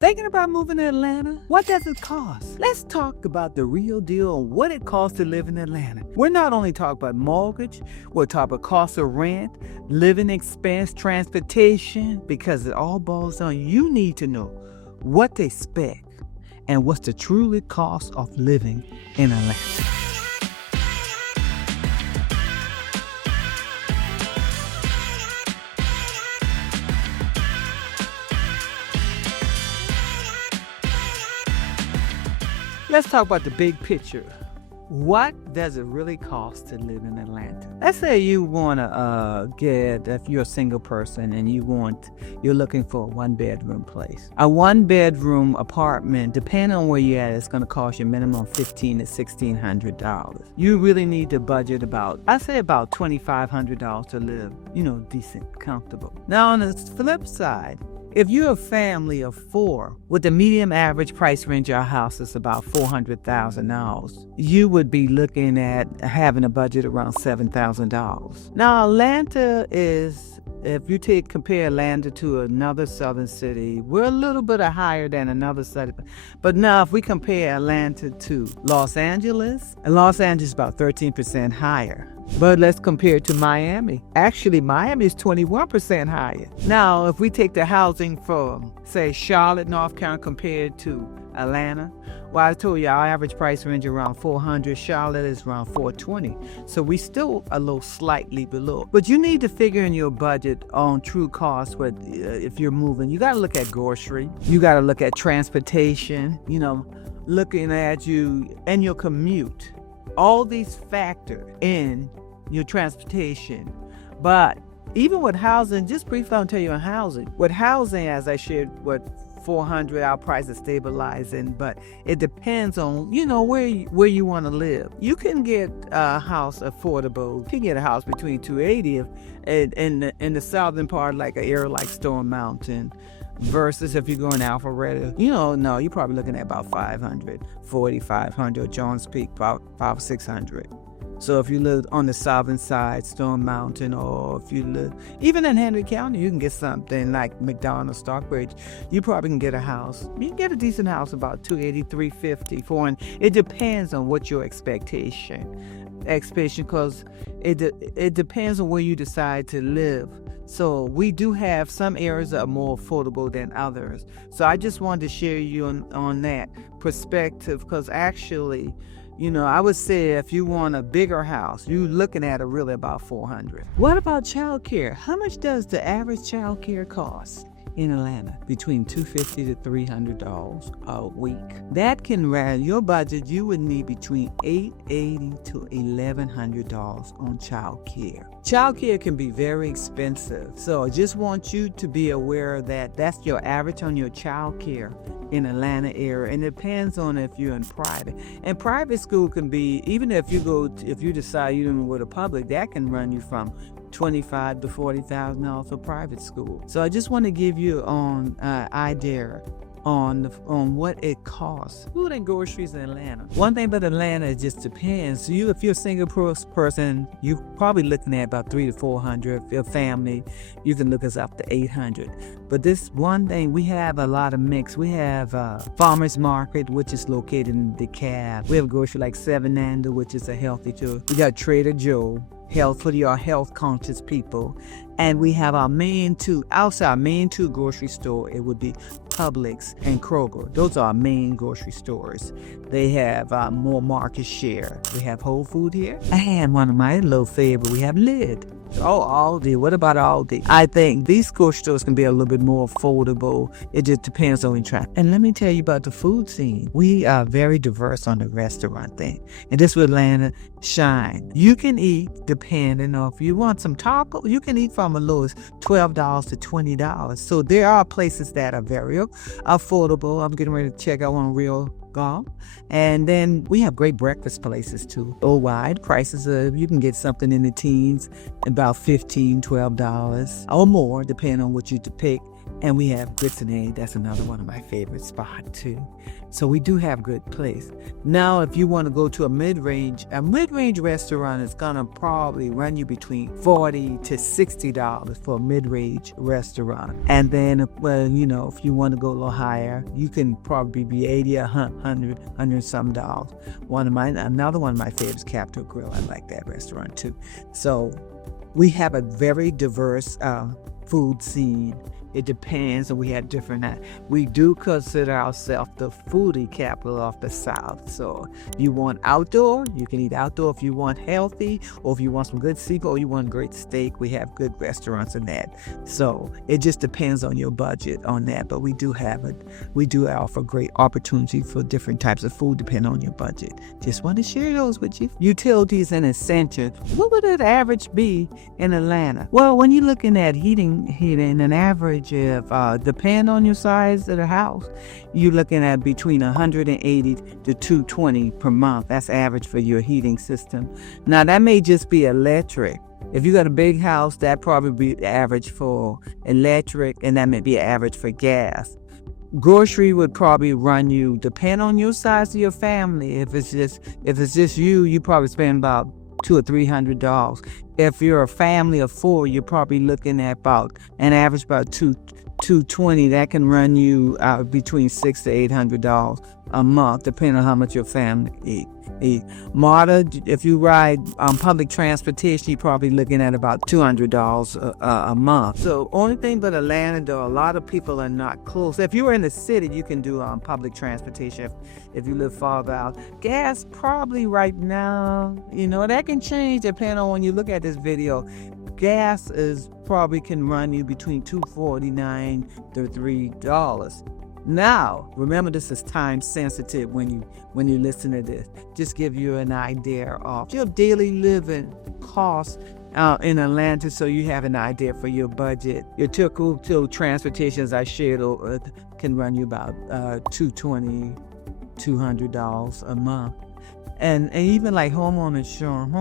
Thinking about moving to Atlanta? What does it cost? Let's talk about the real deal on what it costs to live in Atlanta. We're not only talking about mortgage, we're talking about cost of rent, living expense, transportation, because it all boils down. You need to know what they expect and what's the truly cost of living in Atlanta. Let's talk about the big picture. What does it really cost to live in Atlanta? Let's say you want to if you're a single person and you're looking for a one-bedroom place. A one-bedroom apartment, depending on where you're at, it's going to cost you minimum $1,500 to $1,600. You really need to budget about $2,500 to live, decent, comfortable. Now on the flip side, if you're a family of 4, with the median average price range of our house is about $400,000, you would be looking at having a budget around $7,000. Now, Atlanta is, if you compare Atlanta to another southern city, we're a little bit higher than another city. But now, if we compare Atlanta to Los Angeles, and Los Angeles is about 13% higher. But let's compare it to Miami. Actually, Miami is 21% higher. Now, if we take the housing from, say, Charlotte, North Carolina, compared to Atlanta, well, I told you our average price range around $400. Charlotte is around $420. So we still a little slightly below. But you need to figure in your budget on true costs. If you're moving, you got to look at grocery. You got to look at transportation. Looking at you and your commute. All these factor in your transportation. But even with housing, just briefly I'll tell you on housing. With housing, as I shared, with $400, our price is stabilizing, but it depends on, where you want to live. You can get a house affordable. You can get a house between $280 in the southern part, like an area like Stone Mountain, versus if you're going Alpharetta, you're probably looking at about $500, $4,500, Jones Peak, about $600. So if you live on the southern side, Stone Mountain, or if you live even in Henry County, you can get something like McDonough, Stockbridge. You probably can get a house. You can get a decent house about $280, $350, $400. It depends on what your expectation, because it depends on where you decide to live. So we do have some areas that are more affordable than others. So I just wanted to share you on that perspective, because actually, I would say if you want a bigger house, you're looking at really about $400. What about childcare? How much does the average childcare cost in Atlanta? Between $250 to $300 a week. That can run your budget. You would need between $880 to $1,100 on childcare. Childcare can be very expensive, so I just want you to be aware that that's your average on your childcare in Atlanta area, and it depends on if you're in private. And private school can be, even if you decide you don't go to public, that can run you from $25,000 to $40,000 for private school. So I just want to give you an idea on what it costs. Food and groceries in Atlanta. One thing about Atlanta, it just depends. If you're a single person, you're probably looking at about $300 to $400. If you're a family, you can look us up to $800. But this one thing, we have a lot of mix. We have Farmers Market, which is located in DeKalb. We have a grocery like Seven Nanda, which is a healthy too. We got Trader Joe, health for your health conscious people. And we have our main two grocery store. It would be Publix and Kroger. Those are our main grocery stores. They have more market share. We have Whole Food here. And one of my little favorites, we have Lid. Oh, Aldi. What about Aldi? I think these grocery stores can be a little bit more affordable. It just depends on your traffic. And let me tell you about the food scene. We are very diverse on the restaurant thing. And this will Atlanta shine. You can eat, depending on if you want some taco, you can eat from as low as $12 to $20. So there are places that are very affordable. I'm getting ready to check out one real golf. And then we have great breakfast places too. Wide prices you can get something in the teens, about $15, $12 or more, depending on what you pick. And we have Grits and Egg. That's another one of my favorite spots too. So we do have good place. Now, if you want to go to a mid-range restaurant is gonna probably run you between $40 to $60 for a mid-range restaurant. And then, if you want to go a little higher, you can probably be 80, 100 some dollars. Another one of my favorites, Capitol Grill. I like that restaurant too. So we have a very diverse food scene. It depends, and we have different. We do consider ourselves the foodie capital of the South. So if you want outdoor, you can eat outdoor. If you want healthy, or if you want some good seafood, or you want great steak, we have good restaurants in that. So it just depends on your budget on that. But we do offer great opportunity for different types of food depending on your budget. Just want to share those with you. Utilities and essentials. What would an average be in Atlanta? Well, when you're looking at heating, an average of, depend on your size of the house, you're looking at between $180 to $220 per month. That's average for your heating system. Now, that may just be electric. If you got a big house, that probably be average for electric, and that may be average for gas. Grocery would probably run you, depend on your size of your family. If it's just you probably spend about $200 or $300. If you're a family of 4, you're probably looking at about an average about $220. That can run you between $600 to $800 a month, depending on how much your family eat. Marta, if you ride public transportation, you're probably looking at about $200 a month. So only thing but Atlanta, though, a lot of people are not close. If you're in the city, you can do public transportation. If you live farther out, gas probably right now, that can change depending on when you look at this video. Gas probably can run you between $2.49 to $3. Now, remember, this is time sensitive when you listen to this. Just give you an idea of your daily living costs in Atlanta, so you have an idea for your budget. Your typical transportation, as I shared, can run you about $220, $200 a month. And even like home insurance,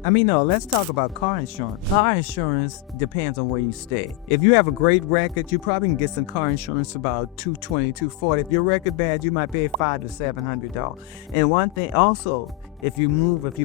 let's talk about car insurance. Car insurance depends on where you stay. If you have a great record, you probably can get some car insurance about $220, $240. If your record bad, you might pay $500 to $700. And one thing also, if you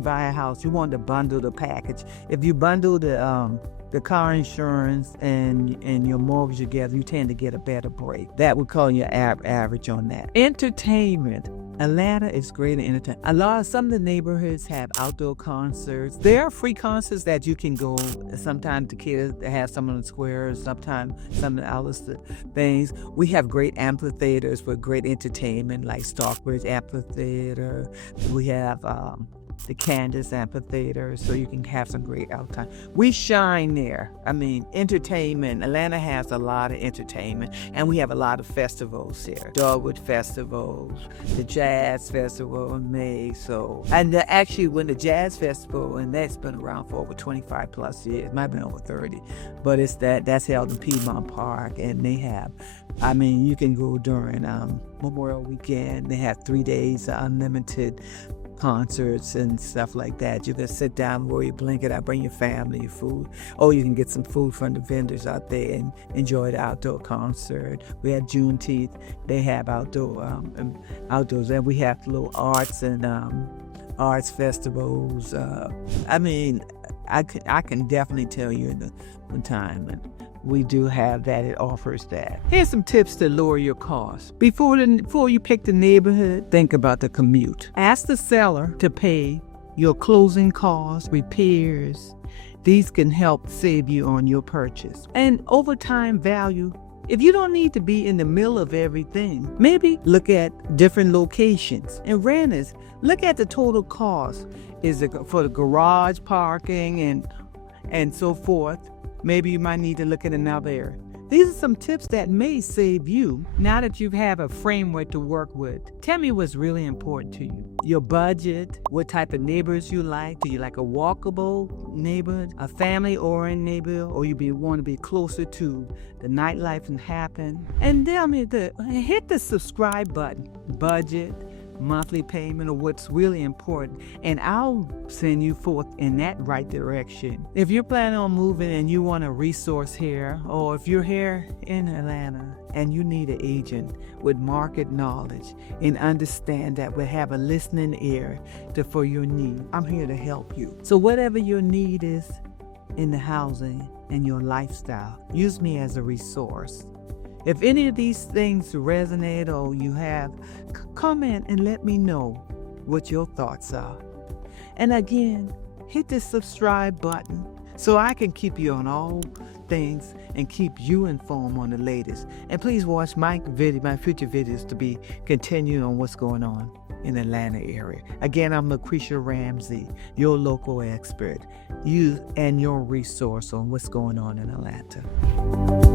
buy a house, you want to bundle the package. If you bundle the car insurance and your mortgage together, you tend to get a better break. That would call your average on that. Entertainment. Atlanta is great in entertainment. Some of the neighborhoods have outdoor concerts. There are free concerts that you can go. Sometimes the kids have some on the squares, sometimes some of the other things. We have great amphitheaters with great entertainment, like Stockbridge Amphitheater. We have the Candace Amphitheater, so you can have some great out time. We shine there. Entertainment. Atlanta has a lot of entertainment, and we have a lot of festivals here. Dogwood Festivals, the Jazz Festival in May. Actually, when the Jazz Festival, and that's been around for over 25 plus years, it might have been over 30, but that's held in Piedmont Park, and they have, you can go during Memorial Weekend. They have 3 days unlimited concerts and stuff like that. You can sit down, roll your blanket out, bring your family, your food. Or you can get some food from the vendors out there and enjoy the outdoor concert. We have Juneteenth. They have outdoors, and we have little arts and arts festivals. I can definitely tell you in the time. And we do have that. It offers that. Here's some tips to lower your costs. Before you pick the neighborhood, think about the commute. Ask the seller to pay your closing costs, repairs. These can help save you on your purchase. And overtime value. If you don't need to be in the middle of everything, maybe look at different locations. And renters, look at the total cost. Is it for the garage parking and so forth? Maybe you might need to look at another area. These are some tips that may save you now that you have a framework to work with. Tell me what's really important to you. Your budget, what type of neighbors you like. Do you like a walkable neighborhood, a family-oriented neighborhood, or you want to be closer to the nightlife and happen? And tell me hit the subscribe button. Budget, monthly payment or what's really important, and I'll send you forth in that right direction. If you're planning on moving and you want a resource here, or if you're here in Atlanta and you need an agent with market knowledge and understand that we have a listening ear for your need, I'm here to help you. So whatever your need is in the housing and your lifestyle, use me as a resource. If any of these things resonate or you have, comment and let me know what your thoughts are. And again, hit the subscribe button so I can keep you on all things and keep you informed on the latest. And please watch my future videos to be continuing on what's going on in the Atlanta area. Again, I'm Lucretia Ramsey, your local expert, you and your resource on what's going on in Atlanta.